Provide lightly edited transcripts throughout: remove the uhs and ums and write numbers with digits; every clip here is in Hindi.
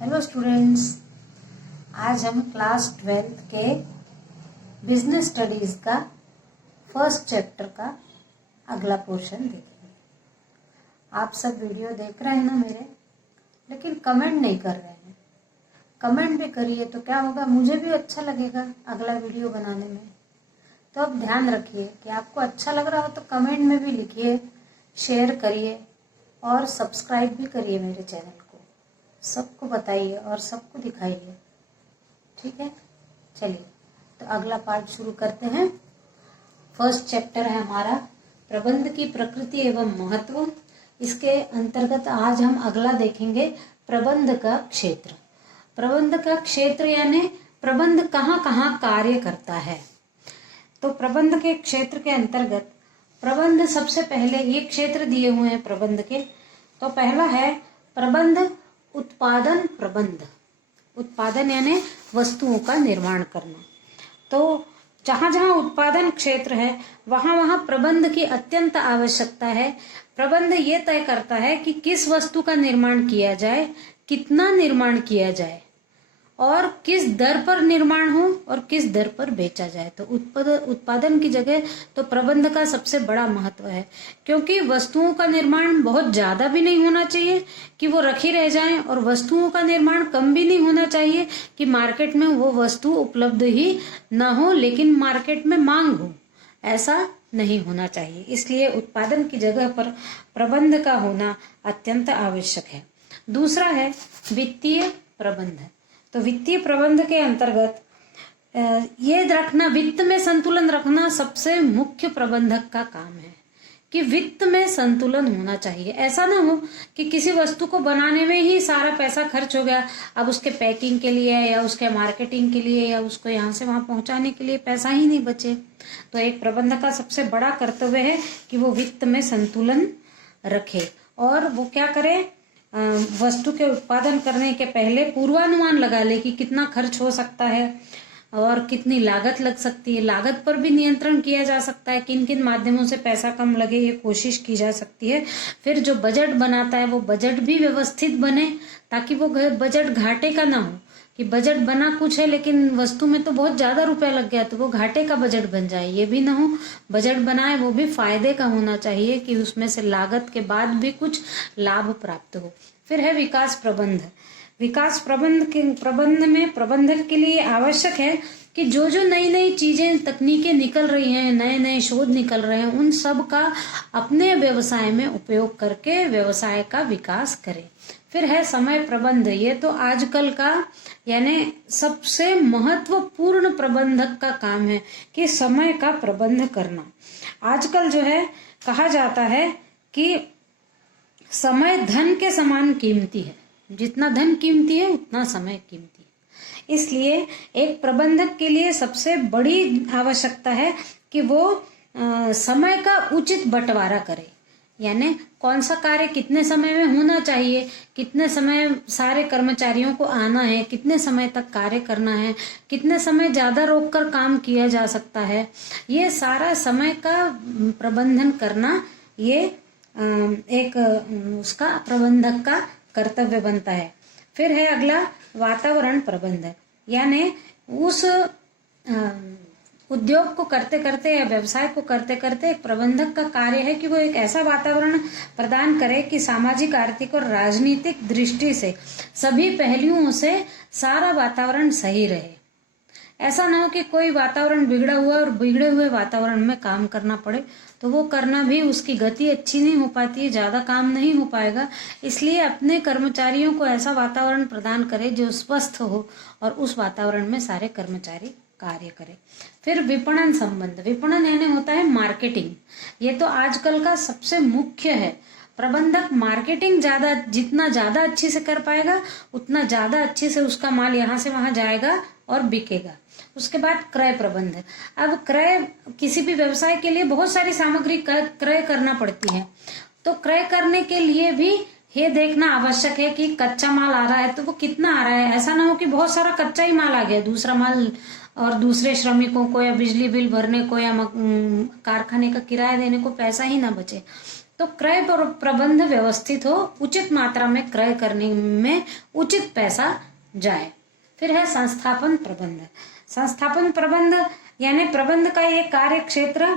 हेलो स्टूडेंट्स, आज हम क्लास 12th के बिजनेस स्टडीज का फर्स्ट चैप्टर का अगला पोर्शन देखेंगे। आप सब वीडियो देख रहे हैं ना मेरे, लेकिन कमेंट नहीं कर रहे हैं। कमेंट भी करिए तो क्या होगा, मुझे भी अच्छा लगेगा अगला वीडियो बनाने में। तो अब ध्यान रखिए कि आपको अच्छा लग रहा हो तो कमेंट में भी लिखिए, शेयर करिए और सब्सक्राइब भी करिए मेरे चैनल को। सबको बताइए और सबको दिखाइए, ठीक है। चलिए तो अगला पार्ट शुरू करते हैं। फर्स्ट चैप्टर है हमारा प्रबंध की प्रकृति एवं महत्व। इसके अंतर्गत आज हम अगला देखेंगे प्रबंध का क्षेत्र। प्रबंध का क्षेत्र यानी प्रबंध कहाँ कहाँ कार्य करता है। तो प्रबंध के क्षेत्र के अंतर्गत प्रबंध, सबसे पहले ये क्षेत्र दिए हुए हैं प्रबंध के। तो पहला है प्रबंध उत्पादन प्रबंध। उत्पादन यानी वस्तुओं का निर्माण करना। तो जहां जहां उत्पादन क्षेत्र है वहां वहां प्रबंध की अत्यंत आवश्यकता है। प्रबंध ये तय करता है कि किस वस्तु का निर्माण किया जाए, कितना निर्माण किया जाए और किस दर पर निर्माण हो और किस दर पर बेचा जाए। तो उत्पादन की जगह तो प्रबंध का सबसे बड़ा महत्व है, क्योंकि वस्तुओं का निर्माण बहुत ज्यादा भी नहीं होना चाहिए कि वो रखी रह जाएं, और वस्तुओं का निर्माण कम भी नहीं होना चाहिए कि मार्केट में वो वस्तु उपलब्ध ही ना हो लेकिन मार्केट में मांग हो। ऐसा नहीं होना चाहिए। इसलिए उत्पादन की जगह पर प्रबंध का होना अत्यंत आवश्यक है। दूसरा है वित्तीय प्रबंध। तो वित्तीय प्रबंध के अंतर्गत ये रखना, वित्त में संतुलन रखना सबसे मुख्य प्रबंधक का काम है कि वित्त में संतुलन होना चाहिए। ऐसा ना हो कि किसी वस्तु को बनाने में ही सारा पैसा खर्च हो गया, अब उसके पैकिंग के लिए या उसके मार्केटिंग के लिए या उसको यहाँ से वहां पहुंचाने के लिए पैसा ही नहीं बचे। तो एक प्रबंधक का सबसे बड़ा कर्तव्य है कि वो वित्त में संतुलन रखे और वो क्या करे, वस्तु के उत्पादन करने के पहले पूर्वानुमान लगा ले कि कितना खर्च हो सकता है और कितनी लागत लग सकती है। लागत पर भी नियंत्रण किया जा सकता है, किन किन माध्यमों से पैसा कम लगे ये कोशिश की जा सकती है। फिर जो बजट बनाता है वो बजट भी व्यवस्थित बने, ताकि वो बजट घाटे का ना हो कि बजट बना कुछ है लेकिन वस्तु में तो बहुत ज्यादा रुपया लग गया तो वो घाटे का बजट बन जाए। ये भी ना हो, बजट बनाए वो भी फायदे का होना चाहिए कि उसमें से लागत के बाद भी कुछ लाभ प्राप्त हो। फिर है विकास प्रबंध। विकास प्रबंध में प्रबंधक के लिए आवश्यक है कि जो जो नई नई चीजें, तकनीकें निकल रही हैं, नए नए शोध निकल रहे हैं, उन सब का अपने व्यवसाय में उपयोग करके व्यवसाय का विकास करे। फिर है समय प्रबंध। ये तो आजकल का यानी सबसे महत्वपूर्ण प्रबंधक का काम है कि समय का प्रबंध करना। आजकल जो है कहा जाता है कि समय धन के समान कीमती है। जितना धन कीमती है उतना समय कीमती है। इसलिए एक प्रबंधक के लिए सबसे बड़ी आवश्यकता है कि वो समय का उचित बंटवारा करे। यानी कौन सा कार्य कितने समय में होना चाहिए, कितने समय सारे कर्मचारियों को आना है, कितने समय तक कार्य करना है, कितने समय ज्यादा रोककर काम किया जा सकता है, ये सारा समय का प्रबंधन करना ये एक उसका प्रबंधक का कर्तव्य बनता है। फिर है अगला वातावरण प्रबंधन। यानी उस उद्योग को करते करते या व्यवसाय को करते करते एक प्रबंधक का कार्य है कि वो एक ऐसा वातावरण प्रदान करे कि सामाजिक, आर्थिक और राजनीतिक दृष्टि से सभी पहलुओं से सारा वातावरण सही रहे। ऐसा ना हो कि कोई वातावरण बिगड़ा हुआ और बिगड़े हुए वातावरण में काम करना पड़े, तो वो करना भी उसकी गति अच्छी नहीं हो पाती है, ज्यादा काम नहीं हो पाएगा। इसलिए अपने कर्मचारियों को ऐसा वातावरण प्रदान करे जो स्वस्थ हो और उस वातावरण में सारे कर्मचारी कार्य करें। फिर विपणन संबंध। विपणन यानी होता है मार्केटिंग। ये तो आजकल का सबसे मुख्य है। प्रबंधक मार्केटिंग जितना ज्यादा अच्छी से कर पाएगा उतना ज्यादा अच्छे से उसका माल यहाँ से वहां जाएगा और बिकेगा। उसके बाद क्रय प्रबंध। अब क्रय, किसी भी व्यवसाय के लिए बहुत सारी सामग्री क्रय करना पड़ती है, तो क्रय करने के लिए भी ये देखना आवश्यक है कि कच्चा माल आ रहा है तो वो कितना आ रहा है। ऐसा ना हो कि बहुत सारा कच्चा ही माल आ गया, दूसरा माल और दूसरे श्रमिकों को या बिजली बिल भरने को या कारखाने का किराया देने को पैसा ही ना बचे। तो क्रय प्रबंध व्यवस्थित हो, उचित मात्रा में क्रय करने में उचित पैसा जाए। फिर है संस्थापन प्रबंध। संस्थापन प्रबंध यानी प्रबंध का ये कार्य क्षेत्र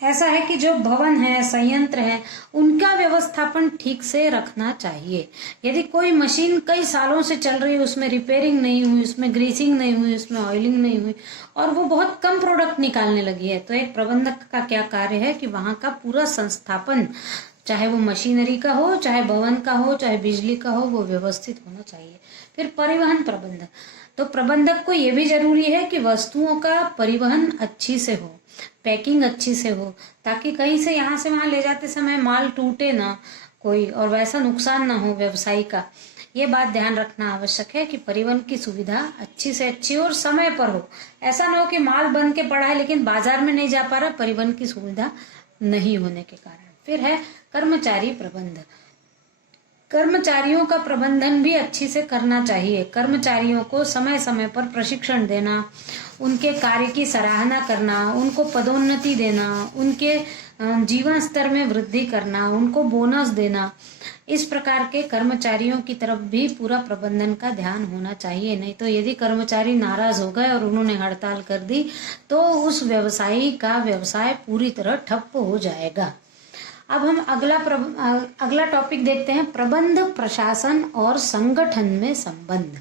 ऐसा है कि जो भवन है, संयंत्र है, उनका व्यवस्थापन ठीक से रखना चाहिए। यदि कोई मशीन कई सालों से चल रही है, उसमें रिपेयरिंग नहीं हुई, उसमें ग्रीसिंग नहीं हुई, उसमें ऑयलिंग नहीं हुई और वो बहुत कम प्रोडक्ट निकालने लगी है, तो एक प्रबंधक का क्या कार्य है कि वहां का पूरा संस्थापन, चाहे वो मशीनरी का हो, चाहे भवन का हो, चाहे बिजली का हो, वो व्यवस्थित होना चाहिए। फिर परिवहन प्रबंध। तो प्रबंधक को ये भी जरूरी है कि वस्तुओं का परिवहन अच्छी से हो, पैकिंग अच्छी से हो, ताकि कहीं से यहाँ से वहां ले जाते समय माल टूटे ना कोई और वैसा नुकसान ना हो व्यवसायी का। ये बात ध्यान रखना आवश्यक है कि परिवहन की सुविधा अच्छी से अच्छी और समय पर हो। ऐसा ना हो कि माल बन के पड़ा है लेकिन बाजार में नहीं जा पा रहा, परिवहन की सुविधा नहीं होने के कारण। फिर है कर्मचारी प्रबंध। कर्मचारियों का प्रबंधन भी अच्छी से करना चाहिए। कर्मचारियों को समय समय पर प्रशिक्षण देना, उनके कार्य की सराहना करना, उनको पदोन्नति देना, उनके जीवन स्तर में वृद्धि करना, उनको बोनस देना, इस प्रकार के कर्मचारियों की तरफ भी पूरा प्रबंधन का ध्यान होना चाहिए। नहीं तो यदि कर्मचारी नाराज हो गए और उन्होंने हड़ताल कर दी तो उस व्यवसायी का व्यवसाय पूरी तरह ठप्प हो जाएगा। अब हम अगला टॉपिक देखते हैं, प्रबंध, प्रशासन और संगठन में संबंध।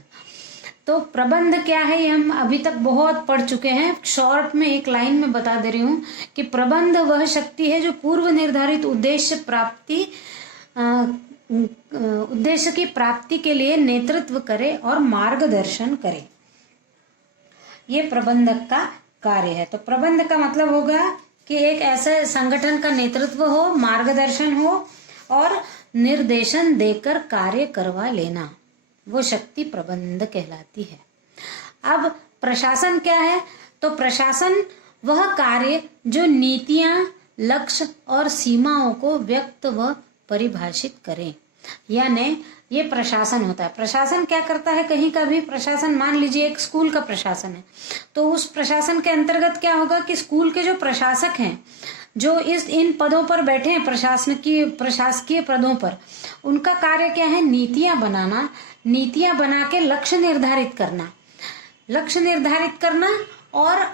तो प्रबंध क्या है ये हम अभी तक बहुत पढ़ चुके हैं। शॉर्ट में एक लाइन में बता दे रही हूँ कि प्रबंध वह शक्ति है जो पूर्व निर्धारित उद्देश्य की प्राप्ति के लिए नेतृत्व करे और मार्गदर्शन करे। ये प्रबंधक का कार्य है। तो प्रबंध का मतलब होगा कि एक ऐसे संगठन का नेतृत्व हो, मार्गदर्शन हो और निर्देशन देकर कार्य करवा लेना, वो शक्ति प्रबंध कहलाती है। अब प्रशासन क्या है? तो प्रशासन वह कार्य जो नीतियां, लक्ष्य और सीमाओं को व्यक्त व परिभाषित करे, यानी ये प्रशासन होता है। प्रशासन क्या करता है? कहीं का भी प्रशासन, मान लीजिए एक स्कूल का प्रशासन है, तो उस प्रशासन के अंतर्गत क्या होगा कि स्कूल के जो प्रशासक हैं, जो इन पदों पर बैठे हैं, प्रशासकीय पदों पर, उनका कार्य क्या है? नीतियां बनाना, नीतियां बना के लक्ष्य निर्धारित करना और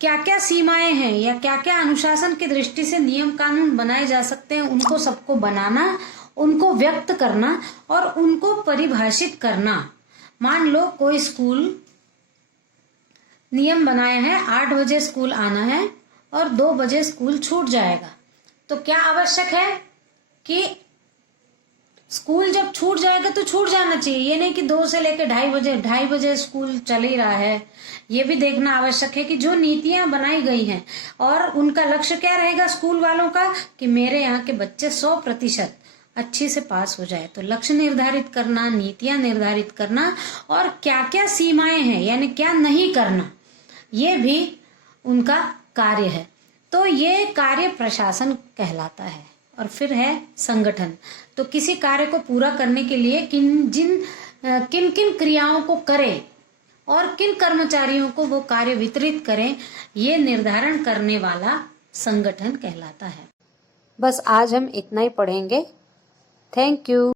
क्या क्या सीमाएं हैं या क्या क्या अनुशासन की दृष्टि से नियम कानून बनाए जा सकते हैं, उनको सबको बनाना, उनको व्यक्त करना और उनको परिभाषित करना। मान लो कोई स्कूल नियम बनाया है, 8 बजे स्कूल आना है और 2 बजे स्कूल छूट जाएगा, तो क्या आवश्यक है कि स्कूल जब छूट जाएगा तो छूट जाना चाहिए। ये नहीं कि 2 से लेकर 2:30 बजे स्कूल चल ही रहा है। ये भी देखना आवश्यक है कि जो नीतियां बनाई गई हैं और उनका लक्ष्य क्या रहेगा स्कूल वालों का, कि मेरे यहाँ के बच्चे 100% अच्छे से पास हो जाए। तो लक्ष्य निर्धारित करना, नीतियां निर्धारित करना और क्या क्या सीमाएं हैं यानी क्या नहीं करना, ये भी उनका कार्य है। तो ये कार्य प्रशासन कहलाता है। और फिर है संगठन। तो किसी कार्य को पूरा करने के लिए किन किन क्रियाओं को करें और किन कर्मचारियों को वो कार्य वितरित करें, ये निर्धारण करने वाला संगठन कहलाता है। बस आज हम इतना ही पढ़ेंगे। Thank you.